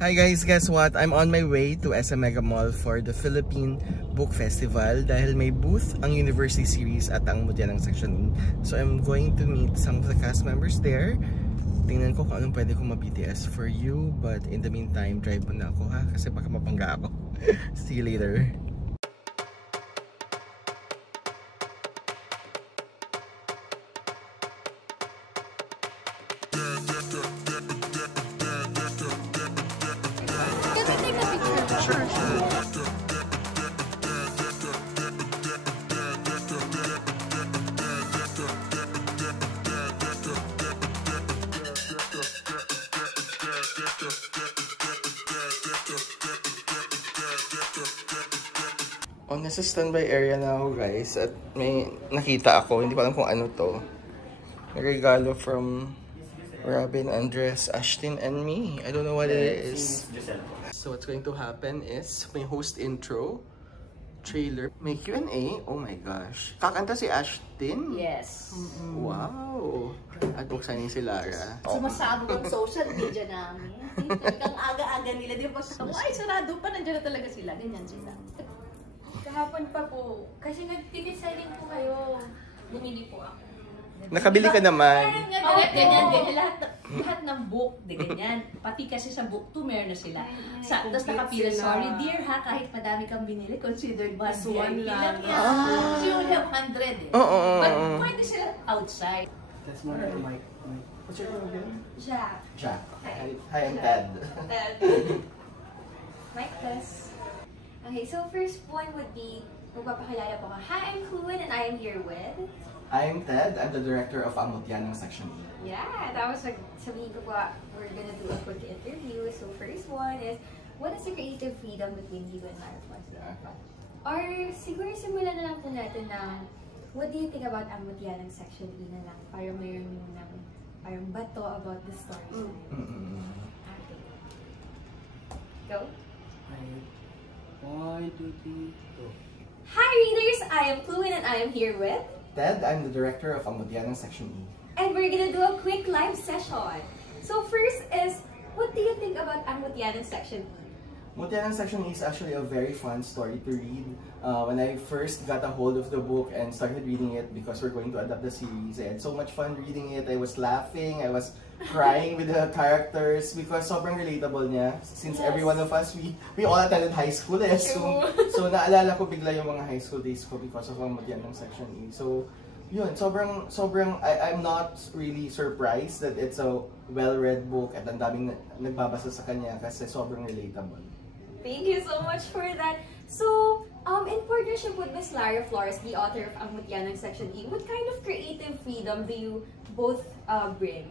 Hi guys, guess what? I'm on my way to SM Mega Mall for the Philippine Book Festival dahil may booth ang University Series at ang Mutya ng Section E. So I'm going to meet some of the cast members there. Tingnan ko kung anong pwede kong ma-BTS for you, but in the meantime, drive muna ako ha kasi baka mapangga ako. See you later. Nasa standby area na ako guys at may nakita ako, hindi ko alam kung ano to. May regalo from Robin, Andres, Ashton, and me. I don't know what it is. So what's going to happen is may host intro, trailer, may Q&A. Oh my gosh. Kakanta si Ashton? Yes. Wow. At buksan si Lara. Sumasabog ang social media namin. Talagang aga-aga nila. Di ba? Ay, sarado pa. Nandiyan na talaga sila. Ganyan sila. Kahapon pa po. Kasi nag-ticket selling po kayo. Bumili po ako. Nakabili ka naman. Ganyan. Lahat ng book, ganyan. Pati kasi sa book 2, meron na sila. Tapos nakapila, sorry dear ha, kahit madami kang binili, considered mas one lang yan. Kasi you have 100 eh. But pwede sila outside. That's more like Mike. What's your name again? Jack. Jack. Hi, I'm Ted. Ted. Mike Tess. Okay, so first one would be, magpapakilala po ka. Hi, I'm Kuan and I am here with... I'm Ted. I'm the director of ang Mutya ng Section E. Yeah, that was sabihin ko po, we're gonna do a quick interview. So first one is, what is the creative freedom between you and Lara Flores? Or siguro simulan na lang po natin na, what do you think about ang Mutya ng Section E na lang? Parang mayroon ng parang bato about the stories na yun. Okay. Go. 1, 2, 3, go. Hi readers! I am Fluid and I am here with... Ted, I'm the director of ang Mutya ng Section E. And we're gonna do a quick live session. So first is, what do you think about ang Mutya ng Section E? Mutya ng Section E is actually a very fun story to read. When I first got a hold of the book and started reading it because we're going to adapt the series, I had so much fun reading it. I was laughing, I was crying with the characters because sobrang relatable niya. Since every one of us, we all attended high school eh. So naalala ko bigla yung mga high school days ko because of ang Mutya ng Section E. So yun, I'm not really surprised that it's a well-read book at ang daming nagbabasa sa kanya kasi sobrang relatable. Thank you so much for that. So, in partnership with Ms. Lara Flores, the author of ang Mutya ng Section E, what kind of creative freedom do you both bring?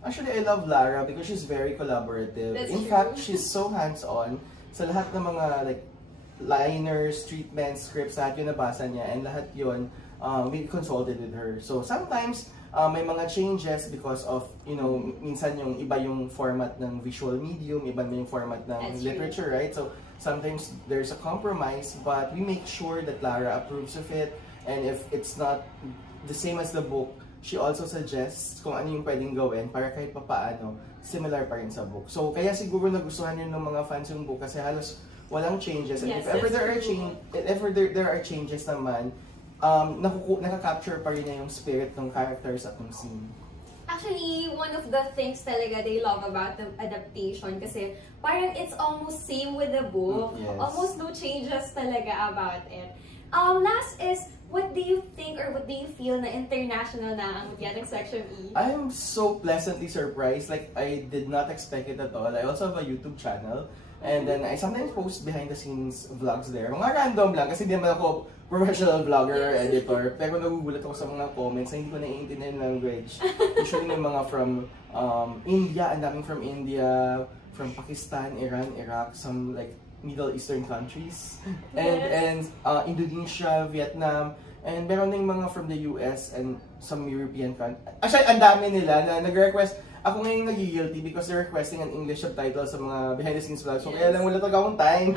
Actually, I love Lara because she's very collaborative. In fact, she's so hands-on sa lahat ng mga like liners, treatments, scripts, lahat yun nabasa niya, and lahat yun we consulted with her. So sometimes may mga changes because of, you know, minsan yung iba yung format ng visual medium, iba yung format ng literature, right? So sometimes there's a compromise, but we make sure that Lara approves of it, and if it's not the same as the book, she also suggests kung ano yung pwedeng gawin para kahit papaano similar pa rin sa book. So kaya siguro nagustuhan yun ng mga fans yung book kasi halos walang changes, and if ever there are changes naman, nakaka-capture pa rin niya yung spirit ng characters at ng scene. Actually, one of the things talaga they love about the adaptation kasi parang it's almost same with the book. Yes. Almost no changes talaga about it. Last is, what do you think or what do you feel na international na ang Mutya ng Section E? I'm so pleasantly surprised. Like, I did not expect it at all. I also have a YouTube channel. And then I sometimes post behind the scenes vlogs there. Mga random lang kasi hindi naman ako professional vlogger or editor. Pero nagugulat ako sa mga comments na hindi ko naiintindihan yung language. Usually may mga from India, ang daming from India, from Pakistan, Iran, Iraq, some like Middle Eastern countries. And Indonesia, Vietnam, and meron din mga from the US and some European countries. Actually, ang dami nila na nag-request. Ako ngayon nag-guilty because they're requesting an English subtitle sa mga behind-the-scenes vlogs. So kaya lang wala talaga akong time.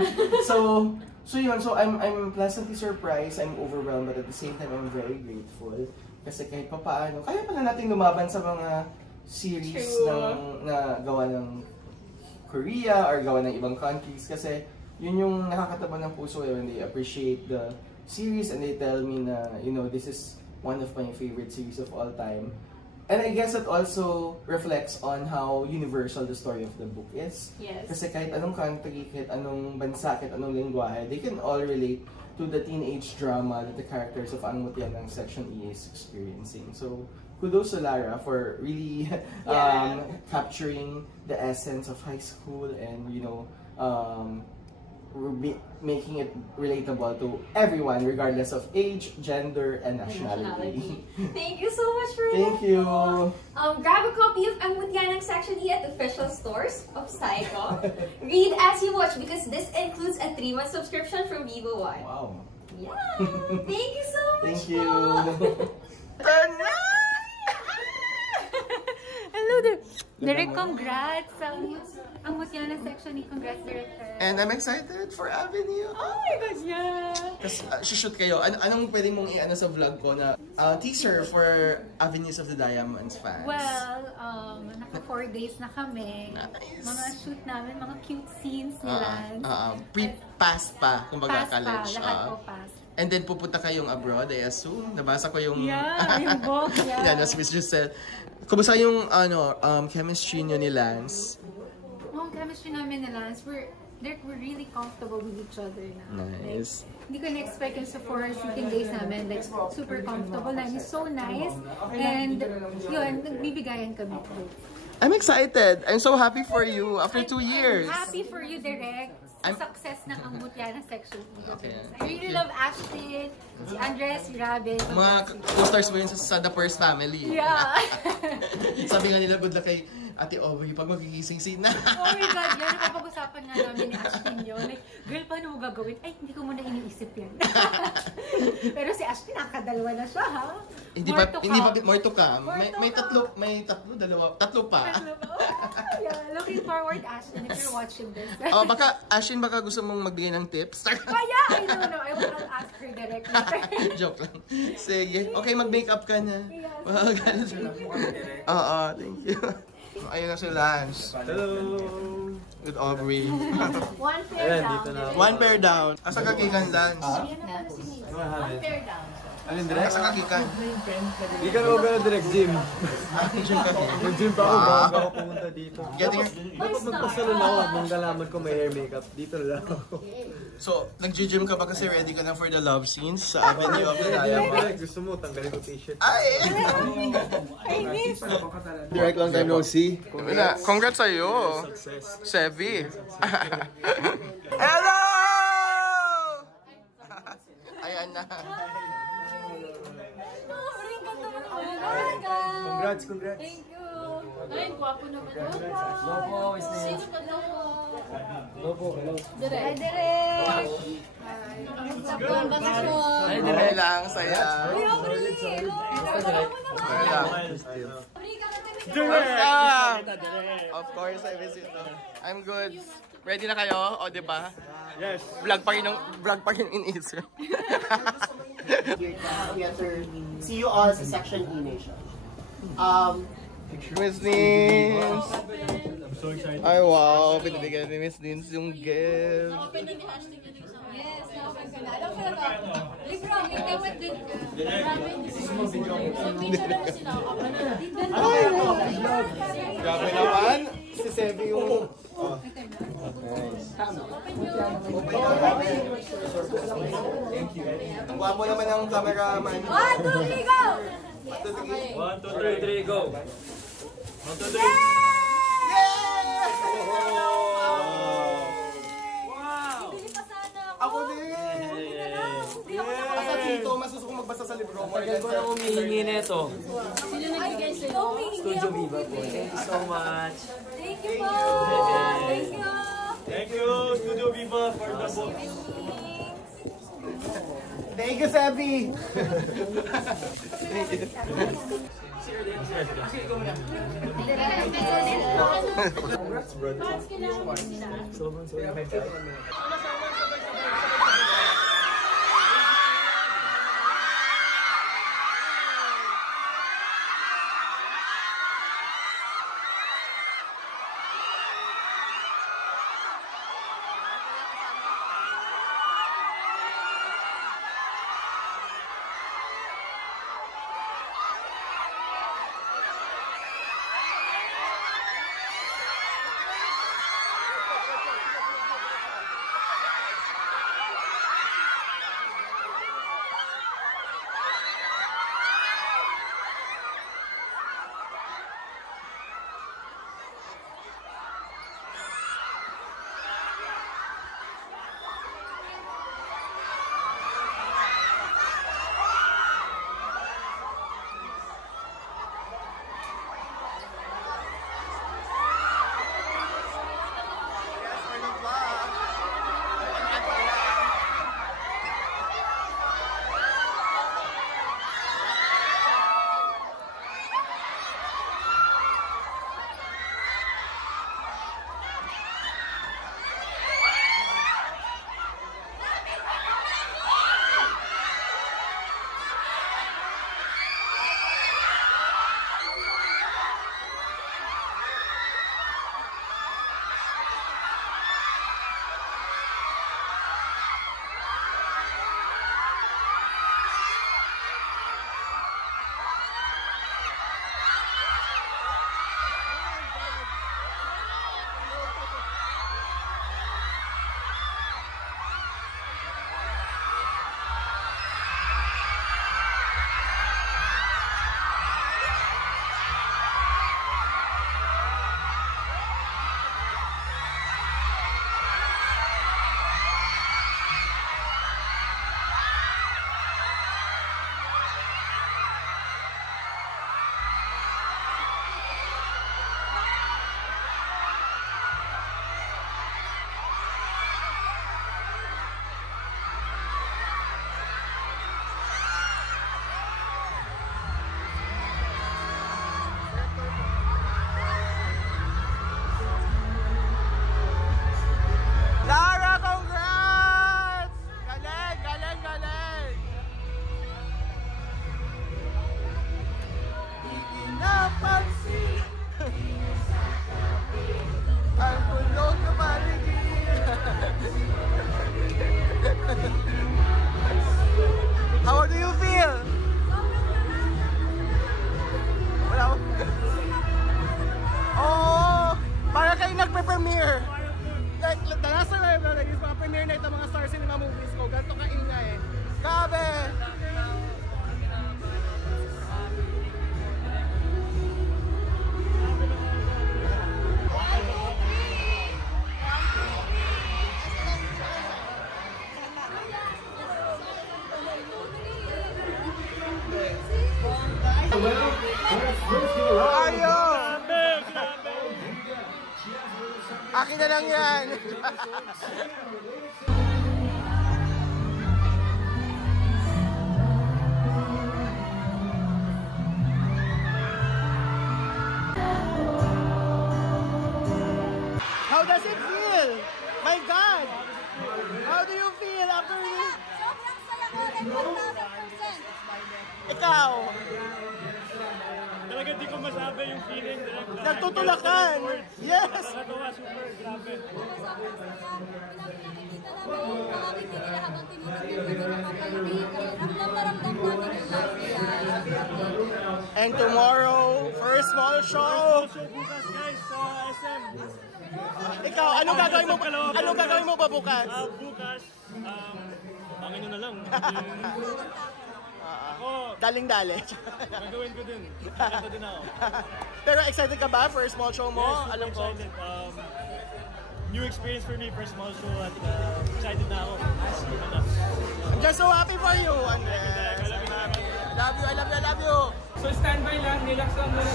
So yun, so I'm pleasantly surprised, I'm overwhelmed, but at the same time, I'm very grateful. Kasi kahit pa paano, kaya pala natin lumaban sa mga series na gawa ng Korea or gawa ng ibang countries kasi yun yung nakakataba ng puso when they appreciate the series and they tell me na, you know, this is one of my favorite series of all time. And I guess it also reflects on how universal the story of the book is. Yes. Kasi kahit anong country, kahit anong bansa, kahit anong lingwahe, they can all relate to the teenage drama that the characters of Ang Mutya ng Section E is experiencing. So, kudos to Lara for really capturing the essence of high school and, you know, making it relatable to everyone regardless of age, gender, and nationality. Thank you so much for that. Thank you. Grab a copy of Ang Mutya ng Section E at official stores of Psycho. Read as you watch because this includes a 3-month subscription from Vivo One. Wow. Yeah. Thank you so much. Thank you. Hello there. Direk, congrats. Ang Mutya ng Section E, congrats, Director. And I'm excited for Avenue. Oh my God, yeah. Kasi shoot kayo. Anong pwede mong i-ano sa vlog ko na teaser for Avenues of the Diamonds fans? Well, naka 4 days na kami. Nice. Mga shoot namin, mga cute scenes nila. Pre-pass pa, kumbaga Pass college. pa, lahat po pass. And then pupunta kayong abroad, I assume. Nabasa ko yung... Yeah, yung book, yeah. Yeah, as Miss just said. Kumusta yung chemistry nyo ni Lance? Ang chemistry namin ni Lance, we're really comfortable with each other na. Nice. Like, hindi ko na-expect yung sa 4 shooting days namin, like, super comfortable na. He's so nice. And, yun, nagbibigayan kami. I'm excited. I'm so happy for you after 2 years. I'm happy for you, Direk. Sa success ng Ang Mutya ng Section E. Okay. I really love Ashton, si Andres, si Rabin. Mga co-stars mo yun sa The First Family. Yeah. Sabi nga nila, good luck kay Ate Aubrey pag magigising si na. Oh my God, yan. Napapag-usapan nga namin ni Ashton yun. Like, girl, paano mo gagawin? Ay, hindi ko muna iniisip yan. Pero si Ashton, nakadalawa na siya, ha? Hindi pa more to come. May tatlo, tatlo pa. Yeah, looking forward, Ashton, if you're watching this. Ashin, baka gusto mong magbigay ng tips? Kaya, I don't know. I will ask her directly. Joke lang. Sige. Okay, mag-makeup ka na. Yes. Oo, thank you. Ayun na si Lance. Hello! With Aubrey. One pair down. One pair down. Asa kakikan, Lance? One pair down. Alin, direct? Asa kakikan? Di ka naman na direct gym. Gym ka. Mag-gym pa ako bago ako pumunta dito. Getting... Dapat magpasalon ako nung galaman ko may hair makeup. Dito na lang ako. So, nag-gym ka ba kasi ready ka na for the love scenes sa Avenue of the Diamonds? Gusto mo, tanggalin ko t-shirt. Ay! Direct long time no see. Congrats sa'yo. Success. Sevi. Hello! Ayan na. Congrats. Thank you. Ay, guwapo naman yun. Sino ba to? Direk. Hi, Direk. Ang bakasyon. Okay lang, saya. Uy, Aubrey. Okay lang. Of course, I miss you too. I'm good. Ready na kayo? O, diba? Yes. Vlog pa rin in Israel. See you all sa Section E Nation. Miss Nins! I'm so excited. Ay, wow! Pinabigyan ni Miss Nins yung gift. Yes, na-open ko na. Alam ko na to. Libro, may tawad din ka. Ay! Grabe naman! Si Sevi yung... Ang gwapo naman ng cameraman. 1, 2, 3, go! 1, 2, 3, go! 1, 2, 3. Ako din! Basta dito, mas gusto kong magbasa sa libro mo. Tagal ko na humihingi nito. Sino nagbigay sa'yo? Studio Viva po. Thank you so much. Thank you po! Thank you! Thank you, Studio Viva, for the book. Thank you, Sevi! movies, mga premiere night ng mga Star Cinema movies ko. Ganito kaingay eh. Grabe! Ayun! Akin na lang yan! How does it feel? My God! How do you feel after this? Sobrang saya ko, like 1,000%. Ikaw! Talaga di ko masabi yung feeling. Nagtutulakan! Yes! Nakatawa, super, grabe. Sobrang saya. Pinakikita namin yung mga ngiti nila habang tinitignan kami nakapalibig. Kaya ramdam na ramdam namin yung love nila. And tomorrow, first small show! So bukas guys sa SM. Ikaw, anong gagawin mo ba bukas? Bukas, bangin nyo na lang. Ako, Daling-dali. gagawin ko din. Nakata din ako. Pero excited ka ba for small show mo? Yes, Alam ko. excited. New experience for me, first small show at excited na ako. I'm just so happy for you, Andres. Love you, I love you, I love you. So standby lang, relax lang muna.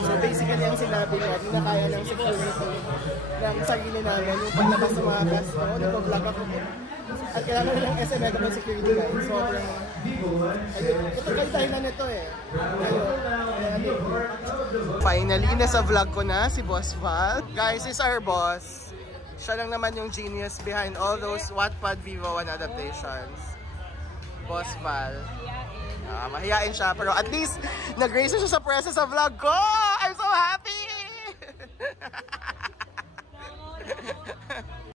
So basically ang sinabi ko, hindi na kaya ng security ng sarili namin, yung paglabas sa mga cast ko, nag-vlog ako. At kailangan nilang SM ng security guys. So, ayun, ito kayo dahilan nito eh. Finally, nasa vlog ko na si Boss Val. Guys, is our boss. Siya lang naman yung genius behind all those Wattpad Vivo 1 adaptations. Boss Val. Mahiyain siya, pero at least nag-grace siya sa presence sa vlog ko! I'm so happy!